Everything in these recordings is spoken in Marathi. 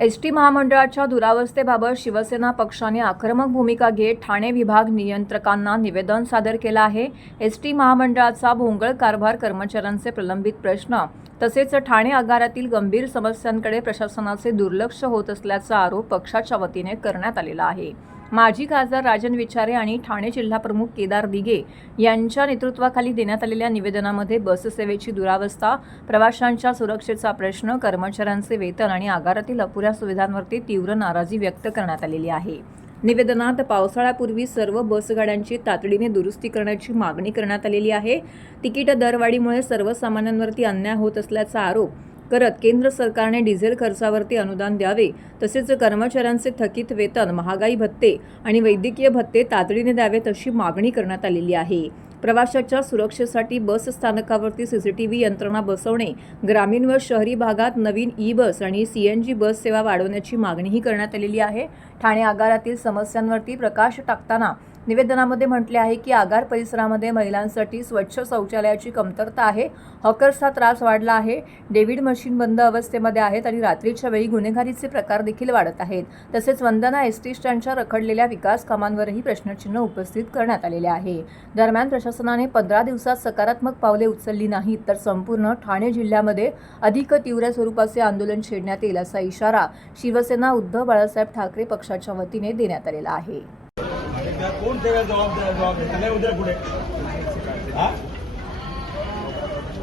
एसटी महामंडळाच्या दुरावस्थेबाबत शिवसेना पक्षाने आक्रमक भूमिका घेत ठाणे विभाग नियंत्रकांना निवेदन सादर केलं आहे। एसटी महामंडळाचा भोंगळ कारभार, कर्मचाऱ्यांचे प्रलंबित प्रश्न तसेच ठाणे आगारातील गंभीर समस्यांकडे प्रशासनाचे दुर्लक्ष होत असल्याचा आरोप पक्षाच्या वतीने करण्यात आलेला आहे। माजी खासदार राजन विचारे आणि ठाणे जिल्हाप्रमुख केदार दिघे यांच्या नेतृत्वाखाली देण्यात आलेल्या निवेदनामध्ये बस सेवेची दुरावस्था, प्रवाशांच्या सुरक्षेचा प्रश्न, कर्मचाऱ्यांचे वेतन आणि आगारातील अपुऱ्या सुविधांवरती तीव्र नाराजी व्यक्त करण्यात आलेली आहे। निवेदनात पावसाळ्यापूर्वी सर्व बसगाड्यांची तातडीने दुरुस्ती करण्याची मागणी करण्यात आलेली आहे। तिकीट दरवाढीमुळे सर्वसामान्यांवरती अन्याय होत असल्याचा आरोप करत केंद्र सरकारने डिझेल खर्चावरती अनुदान द्यावे, तसेच कर्मचाऱ्यांचे थकीत वेतन, महागाई भत्ते आणि वैद्यकीय भत्ते तातडीने द्यावेत अशी मागणी करण्यात आलेली आहे। प्रवाशांच्या सुरक्षेसाठी बस स्थानकावरती सीसीटीव्ही यंत्रणा बसवणे, ग्रामीण व शहरी भागात नवीन ई-बस आणि सीएनजी बस सेवा वाढवण्याची मागणीही करण्यात आलेली आहे। ठाणे आगारातील समस्यांवरती प्रकाश टाकताना निवेदनामध्ये म्हटले आहे की आगार परिसरामध्ये महिलांसाठी स्वच्छ शौचालयाची कमतरता आहे, हॉकर्सचा त्रास वाढला आहे, डेव्हिड मशीन बंद अवस्थेमध्ये आहेत आणि रात्रीच्या वेळी गुन्हेगारीचे प्रकार देखील वाढत आहेत। तसेच वंदना एसटी स्टँडच्या रखडलेल्या विकास कामांवरही प्रश्नचिन्ह उपस्थित करण्यात आलेले आहे। दरम्यान प्रशासनाने 15 दिवसात सकारात्मक पावले उचलली नाहीत तर संपूर्ण ठाणे जिल्ह्यामध्ये अधिक तीव्र स्वरूपाचे आंदोलन छेडण्यात येईल असा इशारा शिवसेना उद्धव बाळासाहेब ठाकरे पक्षाच्या वतीने देण्यात आलेला आहे। कोण त्याला जबाबदार उद्या पुढे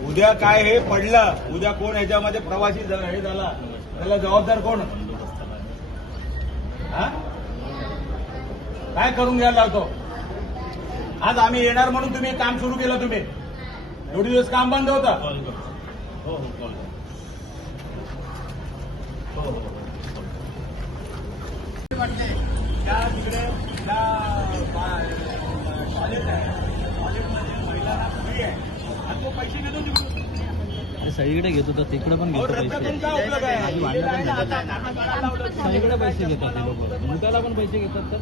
उद्या काय हे पडलं, उद्या कोण ह्याच्यामध्ये प्रवासी हे झाला त्याला जबाबदार कोण? काय करून घ्यायला लावतो? आज आम्ही येणार म्हणून तुम्ही काम सुरू केलं, तुम्ही एवढे दिवस काम बंद होतं। तिकडे सगळीकडे घेत होता, तिकडे पण घेतो पैसे, सगळीकडे पैसे घेतात ते लोक, मुताला पण पैसे घेतात। तर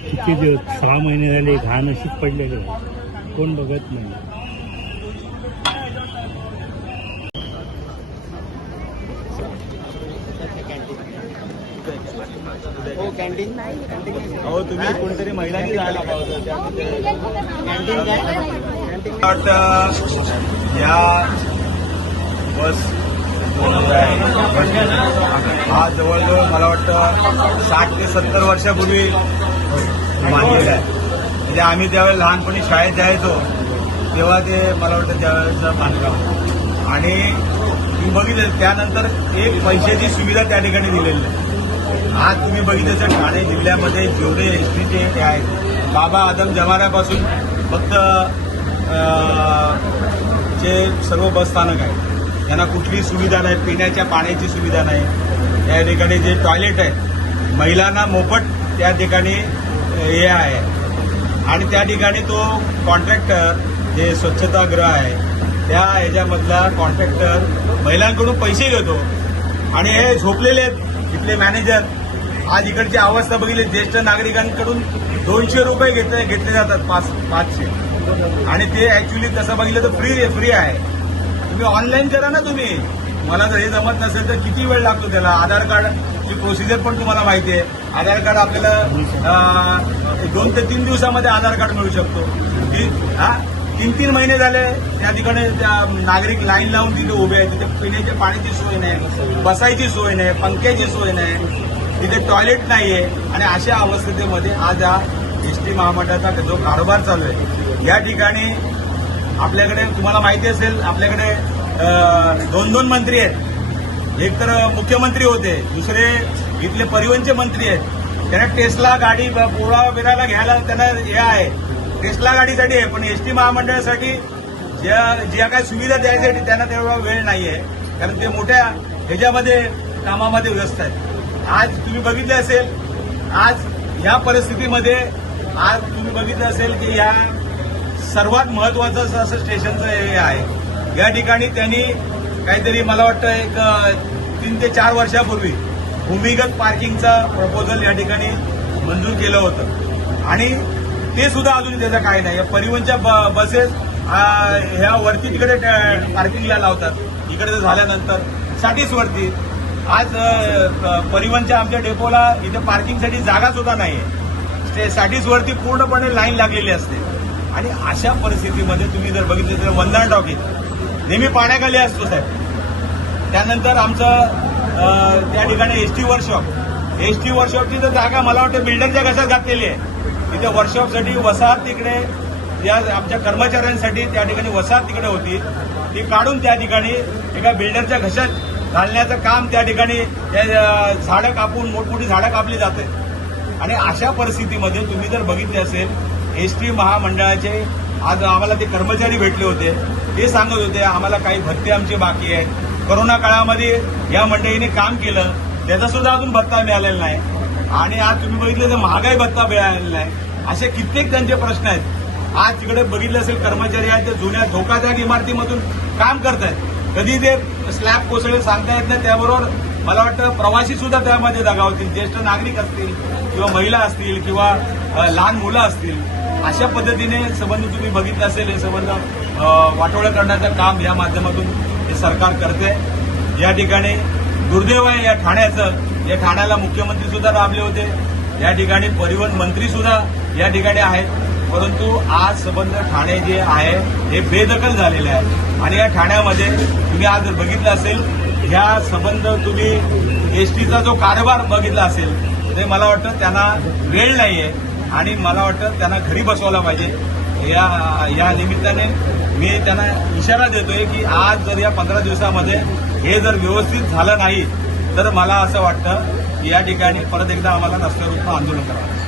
किती दिवस 6 महिने झाले घाण अशीच पडलेली आहे, कोण बघत नाही। हो कॅन्टीन हो, तुम्ही कोणतरी महिलांनी जायला पाहिजे या बस। हा जवळजवळ मला वाटतं 60 ते 70 वर्षापूर्वी बांधलेला आहे। म्हणजे आम्ही त्यावेळेस लहानपणी शाळेत जायचो तेव्हा ते मला वाटतं त्यावेळेचं बांधकाम, आणि तुम्ही बघितलं त्यानंतर एक पैशाची सुविधा त्या ठिकाणी दिलेली नाही। आज तुम्ही बघितलं ठाणे जिल्ह्यामध्ये जेवढे एसटीचे आहेत, बाबा आदम जमान्यापासून फक्त जे सर्व बसस्थानक आहेत त्यांना कुठलीही सुविधा नाही, पिण्याच्या पाण्याची सुविधा नाही। त्या ठिकाणी जे टॉयलेट आहे महिलांना मोफत त्या ठिकाणी हे आहे, आणि त्या ठिकाणी तो कॉन्ट्रॅक्टर जे स्वच्छतागृह आहे त्या ह्याच्यामधला कॉन्ट्रॅक्टर महिलांकडून पैसे घेतो, आणि हे झोपलेले आहेत इथले मॅनेजर। आज इकडची अवस्था बघितली, ज्येष्ठ नागरिकांकडून 200 रुपये घेतले जातात, 500, आणि ते ऍक्च्युली तसं बघितलं तर फ्री आहे। तुम्ही ऑनलाईन करा ना तुम्ही। मला जर हे जमत नसेल तर किती वेळ लागतो त्याला? आधार कार्डची प्रोसिजर पण तुम्हाला माहिती आहे। आधार कार्ड आपल्याला 2 ते 3 दिवसामध्ये आधार कार्ड मिळू शकतो। 3 महिने झाले त्या ठिकाणी त्या नागरिक लाईन लावून तिथे उभे आहेत। तिथे पिण्याच्या पाण्याची सोय नाही, बसायची सोय नाही, पंख्याची सोय नाही, तिथे टॉयलेट नाहीये, आणि अशा अवस्थेमध्ये आज हा एसटी महामंडळाचा जो कारभार चालू आहे या ठिकाणी आपल्याकडे तुम्हाला माहिती असेल आपल्याकडे 2 मंत्री आहेत। एक तर मुख्यमंत्री होते, दुसरे इथले परिवहनचे मंत्री आहेत। त्यांना टेस्ला गाडी पोळा बिराला घ्यायला त्यांना हे आहे, टेस्ला गाडीसाठी आहे, पण एसटी महामंडळासाठी ज्या काही सुविधा द्यायसाठी त्यांना तेवढा वेळ नाहीये, कारण ते मोठ्या ह्याच्यामध्ये कामामध्ये व्यस्त आहेत। आज तुम्ही बघितलं असेल, आज या परिस्थितीमध्ये आज तुम्ही बघितलं असेल की या सर्वात महत्वाचं असं स्टेशनचं हे आहे। या ठिकाणी त्यांनी काहीतरी मला वाटतं एक 3 ते 4 वर्षापूर्वी भूमिगत पार्किंगचा प्रपोजल या ठिकाणी मंजूर केलं होतं, आणि ते सुद्धा अजून त्याचं काय नाही। या परिवहनच्या बसेस ह्या वरती तिकडे पार्किंगला लावतात, इकडे झाल्यानंतर साठीच वरती आज परिवहनच्या आमच्या डेपोला इथे पार्किंगसाठी जागा सुद्धा नाहीये. स्टॅटिसवरती पूर्णपणे लाईन लागलेली असते. आणि अशा परिस्थितीमध्ये तुम्ही जर बघितलं तर वंदना टॉकीज नेहमी पाण्याखाली असतो साहेब. त्यानंतर आमचं त्या ठिकाणी एसटी वर्कशॉपची तर जागा मला वाटतं बिल्डरच्या घशात घातलेली आहे. तिथे वर्कशॉपसाठी वसाहत तिकडे या आमच्या कर्मचाऱ्यांसाठी त्या ठिकाणी वसाहत तिकडे होती, ती काढून त्या ठिकाणी एका बिल्डरच्या घशात घालण्याचं काम त्या ठिकाणी झाडं कापून मोठमोठी झाडं कापली जाते. आणि अशा परिस्थितीमध्ये तुम्ही जर बघितले असेल एसटी महामंडळाचे आज आम्हाला ते कर्मचारी भेटले होते, ते सांगत होते आम्हाला काही भत्ते आमचे बाकी आहेत. कोरोना काळामध्ये या मंडळीने काम केलं त्याचा सुद्धा अजून भत्ता मिळालेला नाही. आणि आज तुम्ही बघितलं तर महागाई भत्ता मिळालेला नाही. असे कित्येक त्यांचे प्रश्न आहेत. आज तिकडे बघितलं असेल कर्मचारी आहेत ते जुन्या धोकादायक इमारतीमधून काम करत आहेत. कधी ते स्लॅब कोसळले सांगता येत नाही. त्याबरोबर मला वाटतं प्रवासी सुद्धा त्यामध्ये दगावतील, ज्येष्ठ नागरिक असतील किंवा महिला असतील किंवा लहान मुलं असतील. अशा पद्धतीने संबंध तुम्ही बघितलं असेल हे संबंध वाटोळं करण्याचं काम या माध्यमातून हे सरकार करते. या ठिकाणी दुर्दैव आहे या ठाण्याचं. या ठाण्याला मुख्यमंत्री सुद्धा लाभले होते, या ठिकाणी परिवहन मंत्री सुद्धा या ठिकाणी आहेत. परंतु आज संबंध ठाणे जे आहे हे बेदखल झालेले आहे. आणि या ठाण्यामध्ये तुम्ही आज जर बघितलं असेल ह्या संबंध तुम्ही एसटीचा जो कारभार बघितला असेल ते मला वाटतं त्यांना वेळ नाहीये आणि मला वाटतं त्यांना घरी बसवायला पाहिजे. या निमित्ताने मी त्यांना इशारा देतोय की आज जर या 15 दिवसामध्ये हे जर व्यवस्थित झालं नाही तर मला असं वाटतं की या ठिकाणी परत एकदा आम्हाला रस्त्यावर उतरून आंदोलन करावं.